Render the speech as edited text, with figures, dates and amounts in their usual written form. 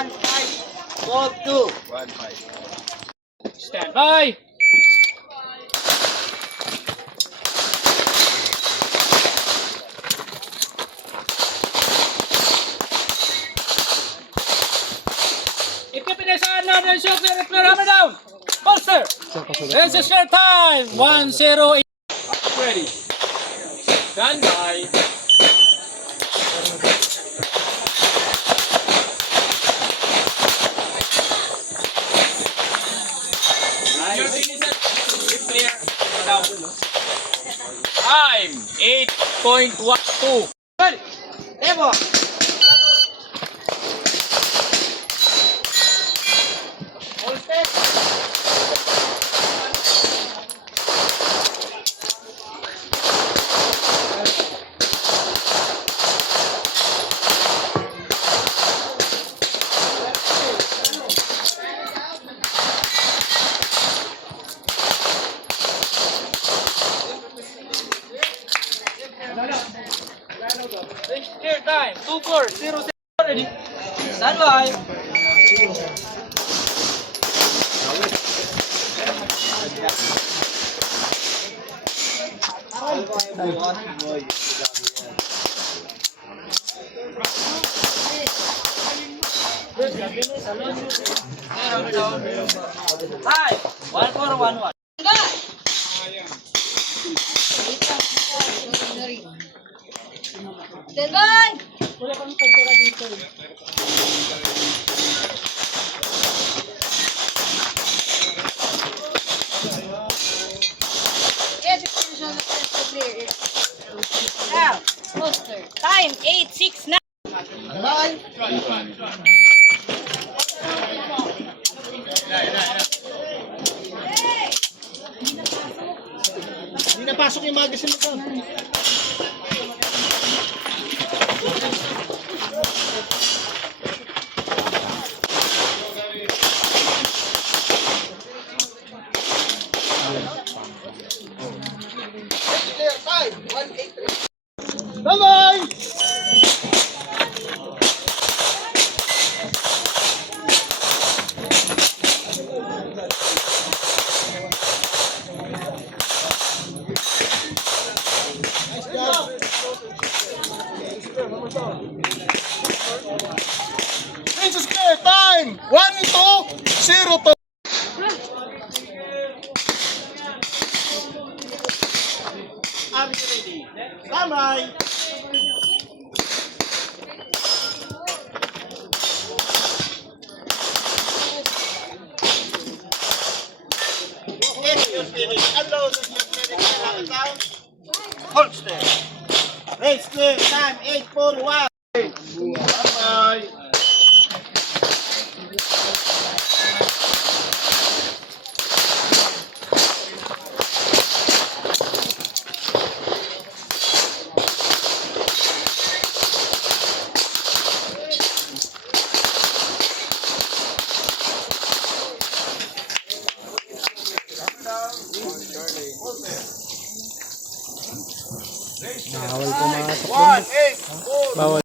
1-5. Move 2. 1-5. Stand by. Ipipinay sa another shot. Replay hammer down. Holster. This is your time. 1-0. Ready. Stand by. Clear. Down. Time 8.12. Evo. Clear time. 2-4. 0-0. Ready. Stand by. Hi. 1-4-1-1. Bye! Wala kang pagkura dito. Yes, it's clear. Now, poster. Time 8:06 now. Bye. Hindi napasok yung magazine mo. Clear time. 1-8-3. Bye-bye! This is clear time. 1-2-0. Are you ready? Bye-bye. If you finish alone, you finish down. Holster. Race clear time 8-4-1. Bye-bye. Bawal pumasok. 1-8-4. Bawal.